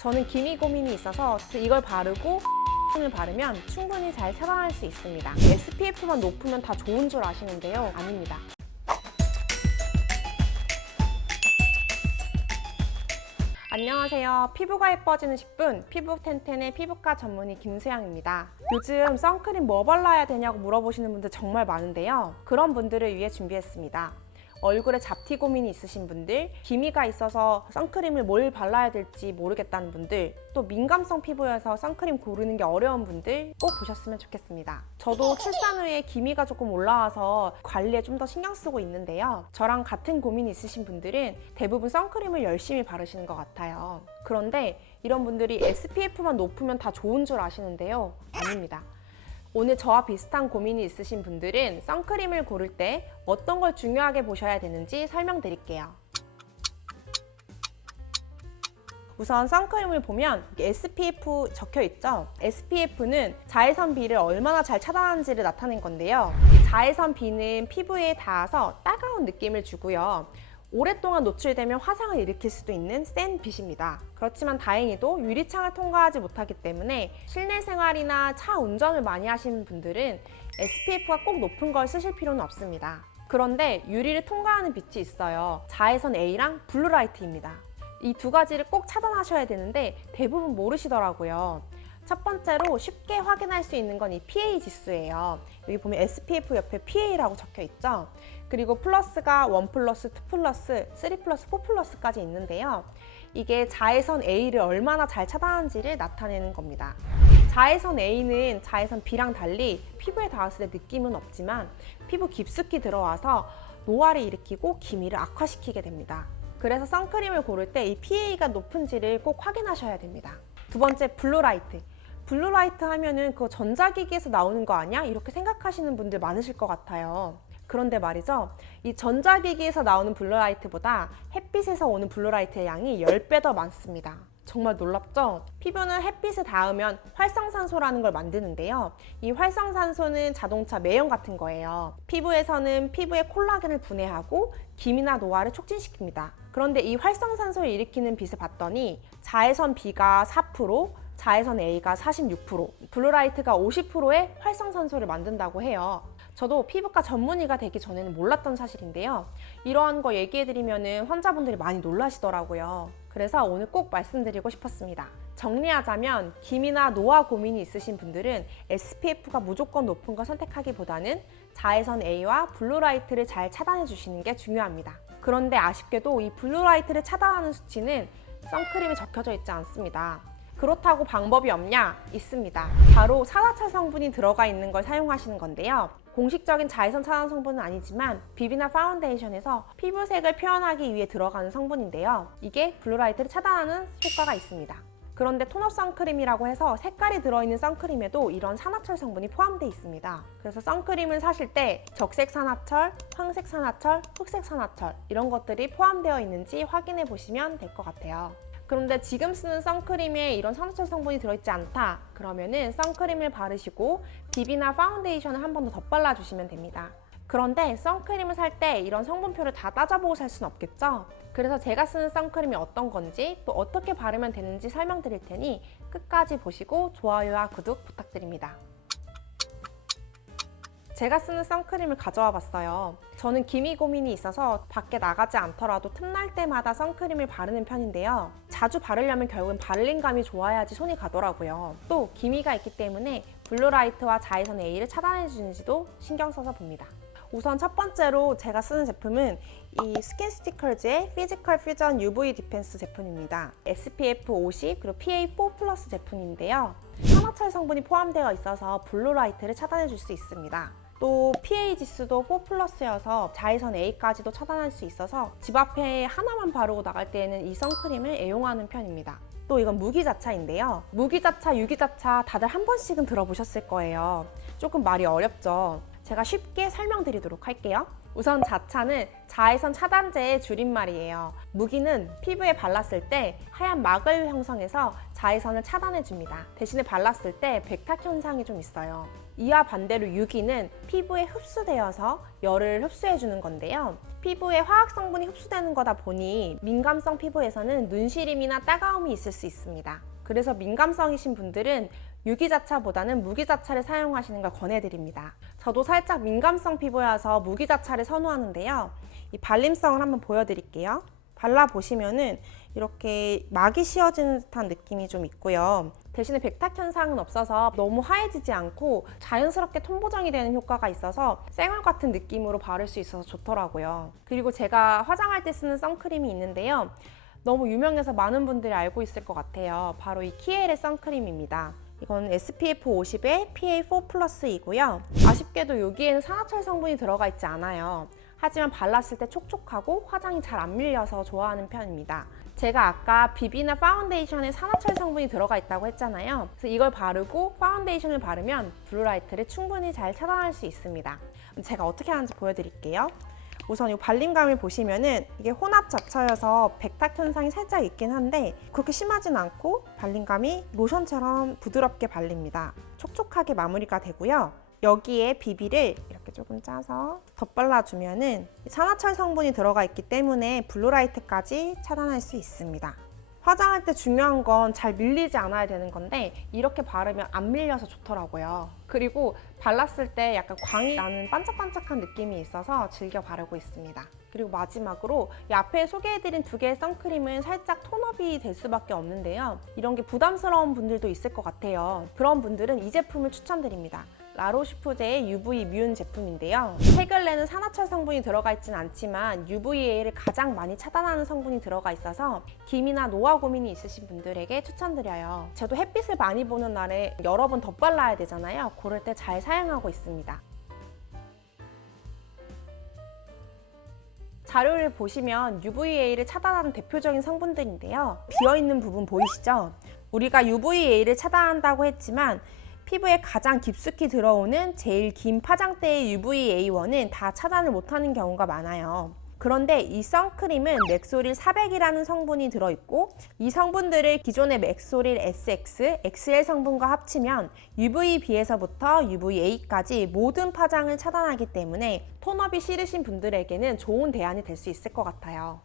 저는 기미 고민이 있어서 이걸 바르고 을 바르면 충분히 잘 차단할 수 있습니다. SPF만 높으면 다 좋은 줄 아시는데요. 아닙니다. 안녕하세요. 피부가 예뻐지는 10분 피부텐텐의 피부과 전문의 김수영입니다. 요즘 선크림 뭐 발라야 되냐고 물어보시는 분들 정말 많은데요. 그런 분들을 위해 준비했습니다. 얼굴에 잡티 고민이 있으신 분들, 기미가 있어서 선크림을 뭘 발라야 될지 모르겠다는 분들, 또 민감성 피부여서 선크림 고르는 게 어려운 분들 꼭 보셨으면 좋겠습니다. 저도 출산 후에 기미가 조금 올라와서 관리에 좀 더 신경 쓰고 있는데요. 저랑 같은 고민이 있으신 분들은 대부분 선크림을 열심히 바르시는 것 같아요. 그런데 이런 분들이 SPF만 높으면 다 좋은 줄 아시는데요. 아닙니다. 오늘 저와 비슷한 고민이 있으신 분들은 선크림을 고를 때 어떤 걸 중요하게 보셔야 되는지 설명드릴게요. 우선 선크림을 보면 SPF 적혀 있죠? SPF는 자외선 B를 얼마나 잘 차단하는지를 나타낸 건데요. 자외선 B는 피부에 닿아서 따가운 느낌을 주고요. 오랫동안 노출되면 화상을 일으킬 수도 있는 센 빛입니다. 그렇지만 다행히도 유리창을 통과하지 못하기 때문에 실내 생활이나 차 운전을 많이 하시는 분들은 SPF가 꼭 높은 걸 쓰실 필요는 없습니다. 그런데 유리를 통과하는 빛이 있어요. 자외선 A랑 블루라이트입니다. 이 두 가지를 꼭 차단하셔야 되는데 대부분 모르시더라고요. 첫 번째로 쉽게 확인할 수 있는 건 이 PA 지수예요. 여기 보면 SPF 옆에 PA라고 적혀 있죠. 그리고 플러스가 1 플러스, 2 플러스, 3 플러스, 4 플러스까지 있는데요. 이게 자외선 A를 얼마나 잘 차단하는지를 나타내는 겁니다. 자외선 A는 자외선 B랑 달리 피부에 닿았을 때 느낌은 없지만 피부 깊숙이 들어와서 노화를 일으키고 기미를 악화시키게 됩니다. 그래서 선크림을 고를 때 이 PA가 높은지를 꼭 확인하셔야 됩니다. 두 번째, 블루라이트. 블루라이트 하면은 그거 전자기기에서 나오는 거 아니야? 이렇게 생각하시는 분들 많으실 것 같아요. 그런데 말이죠. 이 전자기기에서 나오는 블루라이트보다 햇빛에서 오는 블루라이트의 양이 10배 더 많습니다. 정말 놀랍죠? 피부는 햇빛에 닿으면 활성산소라는 걸 만드는데요. 이 활성산소는 자동차 매연 같은 거예요. 피부에서는 피부의 콜라겐을 분해하고 기미나 노화를 촉진시킵니다. 그런데 이 활성산소를 일으키는 빛을 봤더니 자외선 B가 4%, 자외선 A가 46%, 블루라이트가 50%의 활성산소를 만든다고 해요. 저도 피부과 전문의가 되기 전에는 몰랐던 사실인데요. 이러한 거 얘기해드리면 환자분들이 많이 놀라시더라고요. 그래서 오늘 꼭 말씀드리고 싶었습니다. 정리하자면 기미나 노화 고민이 있으신 분들은 SPF가 무조건 높은 걸 선택하기보다는 자외선 A와 블루라이트를 잘 차단해 주시는 게 중요합니다. 그런데 아쉽게도 이 블루라이트를 차단하는 수치는 선크림에 적혀져 있지 않습니다. 그렇다고 방법이 없냐? 있습니다. 바로 산화철 성분이 들어가 있는 걸 사용하시는 건데요. 공식적인 자외선 차단 성분은 아니지만 비비나 파운데이션에서 피부색을 표현하기 위해 들어가는 성분인데요. 이게 블루라이트를 차단하는 효과가 있습니다. 그런데 톤업 선크림이라고 해서 색깔이 들어있는 선크림에도 이런 산화철 성분이 포함되어 있습니다. 그래서 선크림을 사실 때 적색 산화철, 황색 산화철, 흑색 산화철 이런 것들이 포함되어 있는지 확인해 보시면 될 것 같아요. 그런데 지금 쓰는 선크림에 이런 산화철 성분이 들어있지 않다 그러면은 선크림을 바르시고 비비나 파운데이션을 한 번 더 덧발라주시면 됩니다. 그런데 선크림을 살 때 이런 성분표를 다 따져보고 살 수는 없겠죠? 그래서 제가 쓰는 선크림이 어떤 건지 또 어떻게 바르면 되는지 설명드릴 테니 끝까지 보시고 좋아요와 구독 부탁드립니다. 제가 쓰는 선크림을 가져와 봤어요. 저는 기미 고민이 있어서 밖에 나가지 않더라도 틈날 때마다 선크림을 바르는 편인데요. 자주 바르려면 결국은 발림감이 좋아야지 손이 가더라고요. 또 기미가 있기 때문에 블루라이트와 자외선 A를 차단해 주는지도 신경 써서 봅니다. 우선 첫 번째로 제가 쓰는 제품은 이 스킨스티커즈의 피지컬 퓨전 UV 디펜스 제품입니다. SPF 50 그리고 PA4 플러스 제품인데요. 산화철 성분이 포함되어 있어서 블루라이트를 차단해 줄 수 있습니다. 또 PA 지수도 4 플러스여서 자외선 A까지도 차단할 수 있어서 집 앞에 하나만 바르고 나갈 때에는 이 선크림을 애용하는 편입니다. 또 이건 무기자차인데요. 무기자차, 유기자차 다들 한 번씩은 들어보셨을 거예요. 조금 말이 어렵죠? 제가 쉽게 설명드리도록 할게요. 우선 자차는 자외선 차단제의 줄임말이에요. 무기는 피부에 발랐을 때 하얀 막을 형성해서 자외선을 차단해줍니다. 대신에 발랐을 때 백탁 현상이 좀 있어요. 이와 반대로 유기는 피부에 흡수되어서 열을 흡수해주는 건데요. 피부에 화학 성분이 흡수되는 거다 보니 민감성 피부에서는 눈시림이나 따가움이 있을 수 있습니다. 그래서 민감성이신 분들은 유기자차보다는 무기자차를 사용하시는 걸 권해드립니다. 저도 살짝 민감성 피부여서 무기자차를 선호하는데요. 이 발림성을 한번 보여드릴게요. 발라보시면은 이렇게 막이 씌어지는 듯한 느낌이 좀 있고요. 대신에 백탁 현상은 없어서 너무 하얘지지 않고 자연스럽게 톤 보정이 되는 효과가 있어서 쌩얼 같은 느낌으로 바를 수 있어서 좋더라고요. 그리고 제가 화장할 때 쓰는 선크림이 있는데요. 너무 유명해서 많은 분들이 알고 있을 것 같아요. 바로 이 키엘의 선크림입니다. 이건 SPF 50에 PA4+이고요. 아쉽게도 여기에는 산화철 성분이 들어가 있지 않아요. 하지만 발랐을 때 촉촉하고 화장이 잘 안 밀려서 좋아하는 편입니다. 제가 아까 비비나 파운데이션에 산화철 성분이 들어가 있다고 했잖아요. 그래서 이걸 바르고 파운데이션을 바르면 블루라이트를 충분히 잘 차단할 수 있습니다. 제가 어떻게 하는지 보여드릴게요. 우선 이 발림감을 보시면은 이게 혼합 자차여서 백탁 현상이 살짝 있긴 한데 그렇게 심하진 않고 발림감이 로션처럼 부드럽게 발립니다. 촉촉하게 마무리가 되고요. 여기에 비비를 이렇게 조금 짜서 덧발라주면은 산화철 성분이 들어가 있기 때문에 블루라이트까지 차단할 수 있습니다. 화장할 때 중요한 건 잘 밀리지 않아야 되는 건데 이렇게 바르면 안 밀려서 좋더라고요. 그리고 발랐을 때 약간 광이 나는 반짝반짝한 느낌이 있어서 즐겨 바르고 있습니다. 그리고 마지막으로 이 앞에 소개해드린 두 개의 선크림은 살짝 톤업이 될 수밖에 없는데요. 이런 게 부담스러운 분들도 있을 것 같아요. 그런 분들은 이 제품을 추천드립니다. 라로슈포제의 UV 뮤은 제품인데요. 최근에는 산화철 성분이 들어가 있진 않지만 UVA를 가장 많이 차단하는 성분이 들어가 있어서 기미나 노화 고민이 있으신 분들에게 추천드려요. 저도 햇빛을 많이 보는 날에 여러 번 덧발라야 되잖아요. 그럴 때 잘 사용하고 있습니다. 자료를 보시면 UVA를 차단하는 대표적인 성분들인데요. 비어있는 부분 보이시죠? 우리가 UVA를 차단한다고 했지만 피부에 가장 깊숙이 들어오는 제일 긴 파장대의 UVA1은 다 차단을 못하는 경우가 많아요. 그런데 이 선크림은 맥소릴 400이라는 성분이 들어있고 이 성분들을 기존의 맥소릴 SX, XL 성분과 합치면 UVB에서부터 UVA까지 모든 파장을 차단하기 때문에 톤업이 싫으신 분들에게는 좋은 대안이 될 수 있을 것 같아요.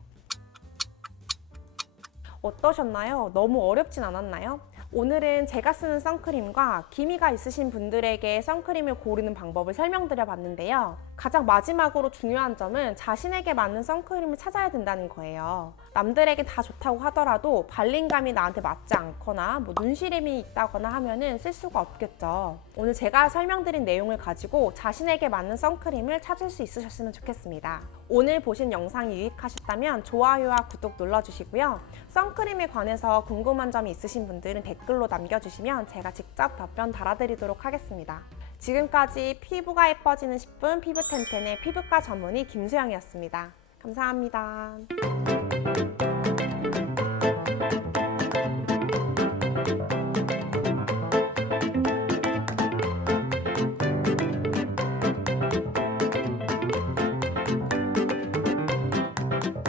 어떠셨나요? 너무 어렵진 않았나요? 오늘은 제가 쓰는 선크림과 기미가 있으신 분들에게 선크림을 고르는 방법을 설명드려 봤는데요. 가장 마지막으로 중요한 점은 자신에게 맞는 선크림을 찾아야 된다는 거예요. 남들에게 다 좋다고 하더라도 발림감이 나한테 맞지 않거나 눈시림이 있다거나 하면은 쓸 수가 없겠죠. 오늘 제가 설명드린 내용을 가지고 자신에게 맞는 선크림을 찾을 수 있으셨으면 좋겠습니다. 오늘 보신 영상이 유익하셨다면 좋아요와 구독 눌러주시고요. 선크림에 관해서 궁금한 점이 있으신 분들은 댓글로 남겨주시면 제가 직접 답변 달아드리도록 하겠습니다. 지금까지 피부가 예뻐지는 10분 피부텐텐의 피부과 전문의 김수영이었습니다. 감사합니다.